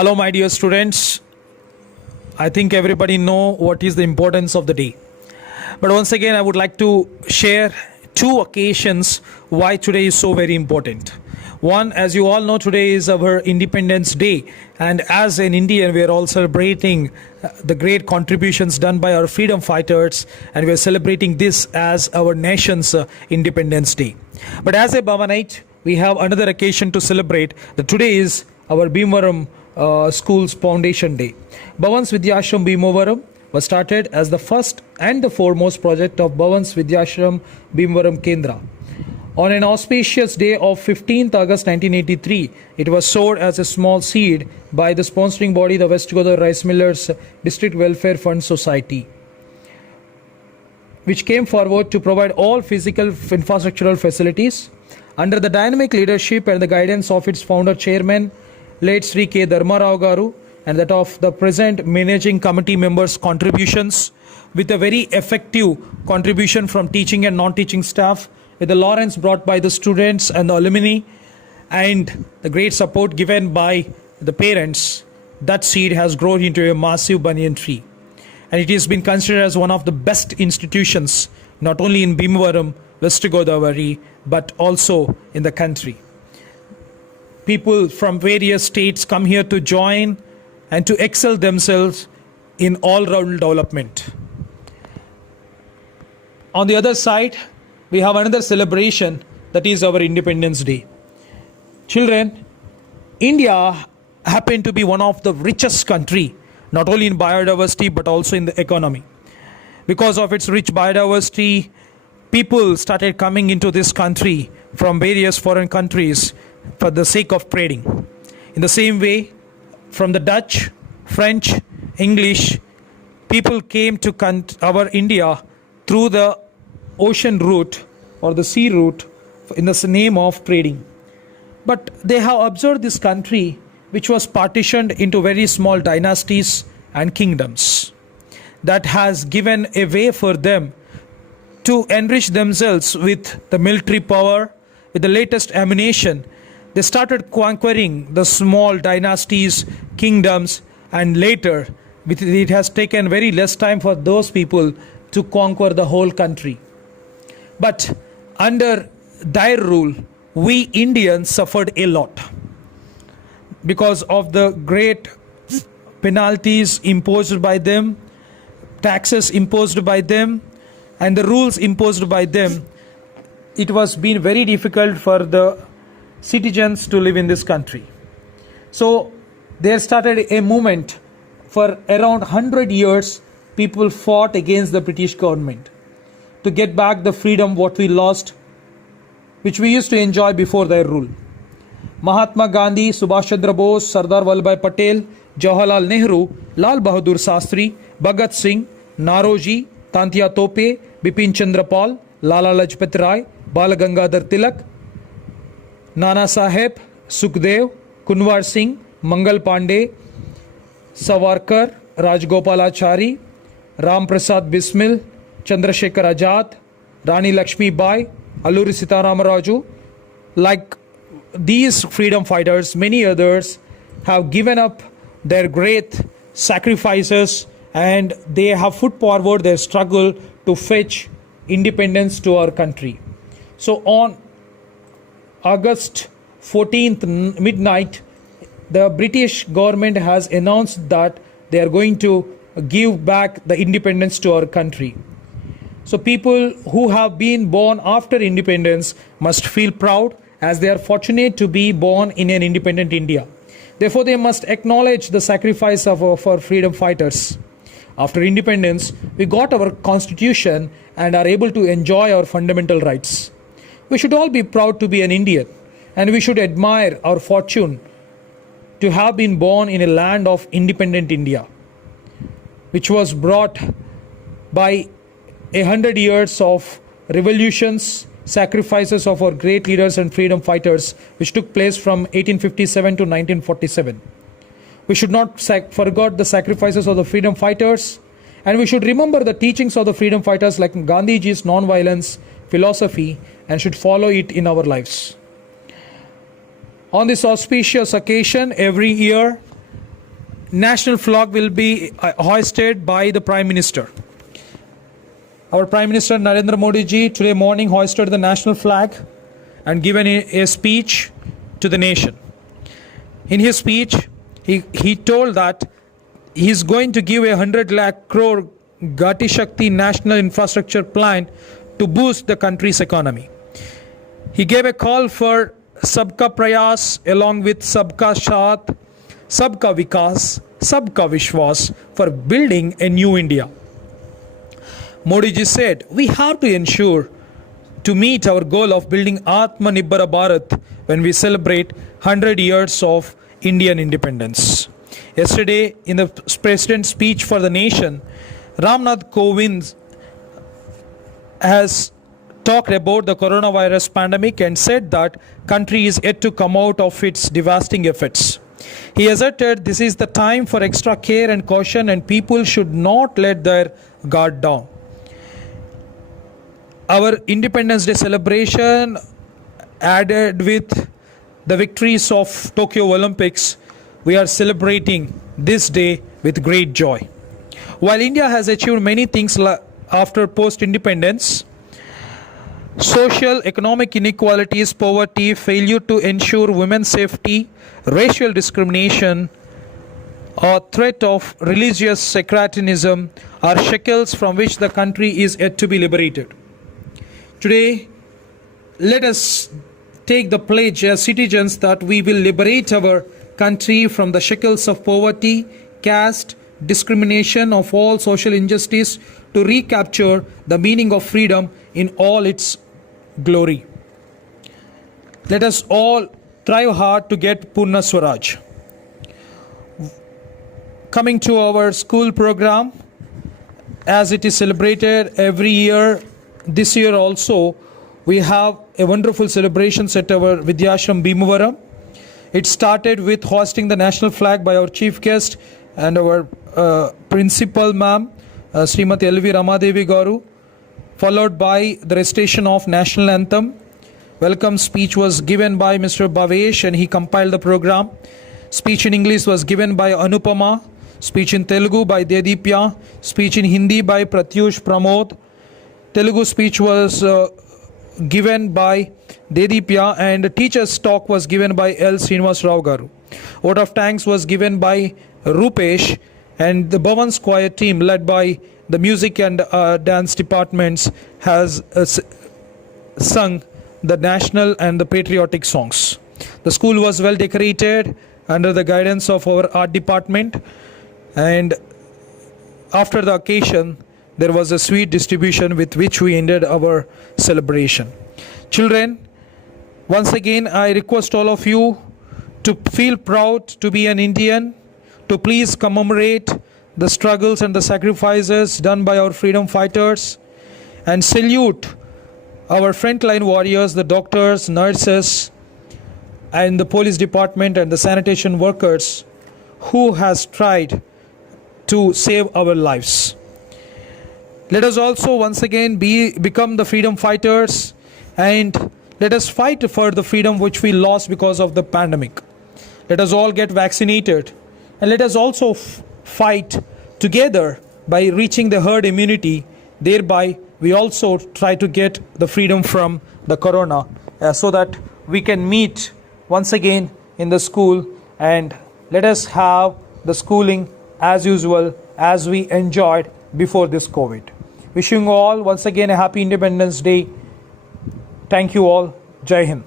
Hello, my dear students. I think everybody know what is the importance of the day. But once again, I would like to share two occasions why today is so very important. One, as you all know, today is our Independence Day. And as an Indian, we are all celebrating the great contributions done by our freedom fighters. And we are celebrating this as our nation's Independence Day. But as a Bhavanite, we have another occasion to celebrate that today is our Bhimavaram School's Foundation Day. Bhavan-Bhimavaram was started as the first and the foremost project of Bhavan-Bhimavaram Kendra. On an auspicious day of 15th August 1983, it was sowed as a small seed by the sponsoring body, the West Godavari Rice Millers District Welfare Fund Society, which came forward to provide all physical infrastructural facilities under the dynamic leadership and the guidance of its founder chairman, late Sri K. Dharmarao Garu, and that of the present managing committee members' contributions, with a very effective contribution from teaching and non-teaching staff, with the laurels brought by the students and the alumni, and the great support given by the parents. That seed has grown into a massive banyan tree, and it has been considered as one of the best institutions, not only in Bhimavaram, West Godavari, but also in the country. People from various states come here to join and to excel themselves in all-round development. On the other side, we have another celebration, that is our Independence Day. Children, India happened to be one of the richest country, not only in biodiversity but also in the economy. Because of its rich biodiversity, people started coming into this country from various foreign countries for the sake of trading. In the same way, from the Dutch, French, English, people came to our India through the ocean route or the sea route in the name of trading. But they have observed this country, which was partitioned into very small dynasties and kingdoms. That has given a way for them to enrich themselves with the military power, with the latest ammunition. They started conquering the small dynasties, kingdoms, and later it has taken very less time for those people to conquer the whole country. But under their rule, we Indians suffered a lot because of the great penalties imposed by them, taxes imposed by them, and the rules imposed by them. It was been very difficult for the citizens to live in this country. So there started a movement. For around 100 years, people fought against the British government to get back the freedom what we lost, which we used to enjoy before their rule. Mahatma Gandhi, Subhash Chandra Bose, Sardar Vallabhbhai Patel, Jawaharlal Nehru, Lal Bahadur Shastri, Bhagat Singh, Naroji, Tantia Tope, Bipin Chandra Pal, Lala Lajpat Rai, Bal Gangadhar Tilak, Nana Saheb, Sukhdev, Kunwar Singh, Mangal Pandey, Savarkar, Rajgopalachari, Ram Prasad Bismil, Chandrasekhar Azad, Rani Lakshmi Bai, Alluri Sitaramraju. Like these freedom fighters, many others have given up their great sacrifices, and they have put forward their struggle to fetch independence to our country. So on August 14th midnight, the British government has announced that they are going to give back the independence to our country. So people who have been born after independence must feel proud, as they are fortunate to be born in an independent India. Therefore, they must acknowledge the sacrifice of our freedom fighters. After independence, we got our constitution and are able to enjoy our fundamental rights. We should all be proud to be an Indian, and we should admire our fortune to have been born in a land of independent India, which was brought by 100 years of revolutions, sacrifices of our great leaders and freedom fighters, which took place from 1857 to 1947. We should not forget the sacrifices of the freedom fighters, and we should remember the teachings of the freedom fighters like Gandhiji's non-violence philosophy, and should follow it in our lives. On this auspicious occasion, every year national flag will be hoisted by the Prime Minister. Our Prime Minister Narendra Modi ji today morning hoisted the national flag and given a speech to the nation. In his speech, he told that he is going to give a 100 lakh crore Gati Shakti national infrastructure plan to boost the country's economy. He gave a call for Sabka Prayas along with Sabka Saath, Sabka Vikas, Sabka Vishwas for building a new India. Modi ji said, we have to ensure to meet our goal of building Atmanirbhar Bharat when we celebrate 100 years of Indian independence. Yesterday, in the President's speech for the nation, Ramnath Kovind has talked about the coronavirus pandemic and said that country is yet to come out of its devastating effects. He asserted this is the time for extra care and caution and people should not let their guard down. Our Independence Day celebration added with the victories of Tokyo Olympics, we are celebrating this day with great joy. While India has achieved many things after post-independence, social, economic inequalities, poverty, failure to ensure women's safety, racial discrimination, or threat of religious sectarianism are shackles from which the country is yet to be liberated. Today, let us take the pledge as citizens that we will liberate our country from the shackles of poverty, caste, discrimination, of all social injustice to recapture the meaning of freedom in all its glory. Let us all strive hard to get Purna Swaraj. Coming to our school program, as it is celebrated every year, this year also, we have a wonderful celebrations at our Vidyashram Bhimavaram. It started with hoisting the national flag by our chief guest and our principal ma'am, Srimati L.V. Ramadevi Garu, followed by the recitation of national anthem. Welcome speech was given by Mr. Bhavesh and he compiled the program. Speech in English was given by Anupama. Speech in Telugu by Dedipya. Speech in Hindi by Pratyush Pramod. Telugu speech was given by Dedipya and teacher's talk was given by L. Srinivas Rao Garu. Vote of thanks was given by Rupesh and the Bhavan's choir team led by the music and dance departments has sung the national and the patriotic songs. The school was well decorated under the guidance of our art department, and after the occasion there was a sweet distribution with which we ended our celebration. Children, once again I request all of you to feel proud to be an Indian, to please commemorate the struggles and the sacrifices done by our freedom fighters, and salute our frontline warriors, the doctors, nurses, and the police department and the sanitation workers who has tried to save our lives. Let us also once again become the freedom fighters and let us fight for the freedom which we lost because of the pandemic. Let us all get vaccinated and let us also fight together by reaching the herd immunity. Thereby we also try to get the freedom from the corona so that we can meet once again in the school and let us have the schooling as usual as we enjoyed before this COVID. Wishing you all once again a happy Independence Day. Thank you all. Jai Hind.